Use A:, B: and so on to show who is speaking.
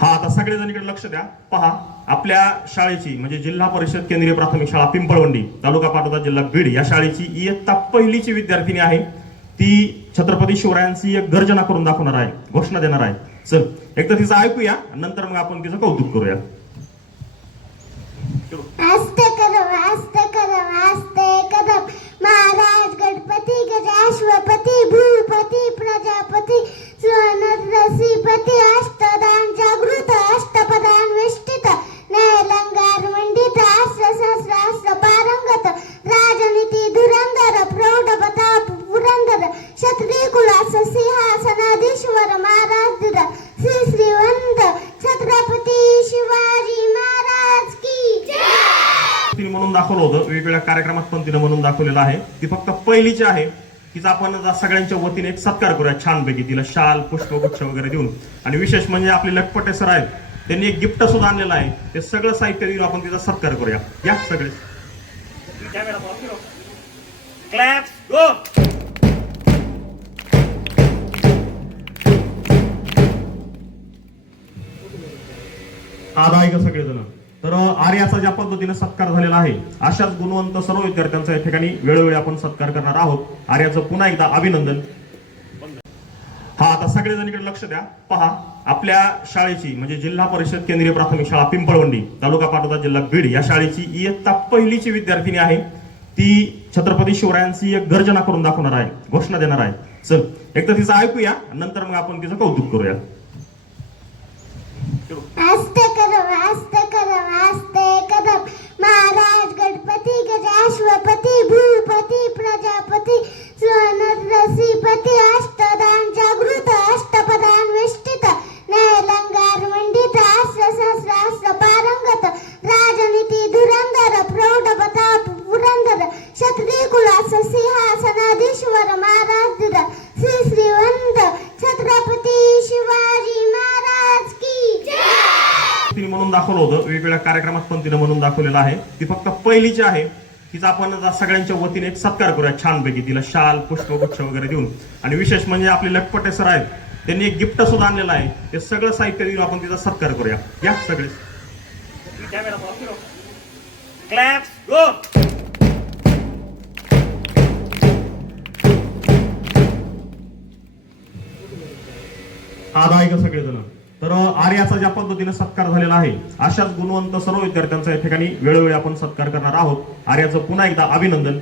A: हा आता सगळेजण इकडे लक्ष द्या. पहा आपल्या शाळेची म्हणजे जिल्हा परिषद केंद्रीय प्राथमिक शाळा पिंपळवंडी तालुका पाटोदा जिल्हा बीड या शाळेची इयत्ता पहिलीची विद्यार्थिनी आहे. ती छत्रपती शिवरायांची एक गर्जना करून दाखवणार आहे घोषणा देणार आहे. चल एक तर तिचं ऐकूया नंतर मग आपण तिचं कौतुक करूया. म्हणून दाखवलं होतं. वेगवेगळ्या कार्यक्रमात पण तिने म्हणून दाखवलेलं आहे. ती फक्त पहिलीची आहे. तिचा आपण सगळ्यांच्या वतीने एक सत्कार करूया छानपैकी. तिला शाल पुष्पगुच्छ वगैरे देऊन. आणि विशेष म्हणजे आपले लटपटे सर आहेत. त्यांनी एक गिफ्ट सुद्धा आणलेलं आहे. ते सगळं साहित्य देऊन आपण तिचा सत्कार करूया. या सगळे.
B: Claps, go!
A: आता ऐका सगळेजण. तर आर्याचा ज्या पद्धतीने सत्कार झालेला आहे अशाच गुणवंत सर्व विद्यार्थ्यांचा या ठिकाणी वेळोवेळी आपण सत्कार करणार आहोत. आर्याचं पुन्हा एकदा अभिनंदन. हा आता सगळेजण इकडे लक्ष द्या. पहा आपल्या शाळेची म्हणजे जिल्हा परिषद केंद्रीय प्राथमिक शाळा पिंपळवंडी तालुका पाटोदा जिल्हा बीड या शाळेची इयत्ता पहिलीची विद्यार्थिनी आहे. ती छत्रपती शिवरायांची एक गर्जना करून दाखवणार आहे घोषणा देणार आहे. चल एक तर तिचं ऐकूया नंतर मग आपण तिचं कौतुक करूया. तिने म्हणून दाखवलं होतं. वेगवेगळ्या कार्यक्रमात पण तिने म्हणून दाखवलेलं आहे. ती फक्त पहिलीची आहे. तिचा आपण सगळ्यांच्या वतीने एक सत्कार करूया छानपैकी. तिला शाल पुष्पगुच्छ वगैरे देऊन. आणि विशेष म्हणजे आपले लटपटे सर आहेत त्यांनी एक गिफ्ट सुद्धा आणलेलं आहे. ते सगळं साहित्य देऊन आपण तिचा सत्कार करूया. या सगळे.
B: Claps, go!
A: आता ऐका सगळेजण. तर आर्याचा ज्या पद्धतीने सत्कार झालेला आहे अशाच गुणवंत सर्व विद्यार्थ्यांचा या ठिकाणी वेळोवेळी आपण सत्कार करणार आहोत. आर्याचं पुन्हा एकदा अभिनंदन.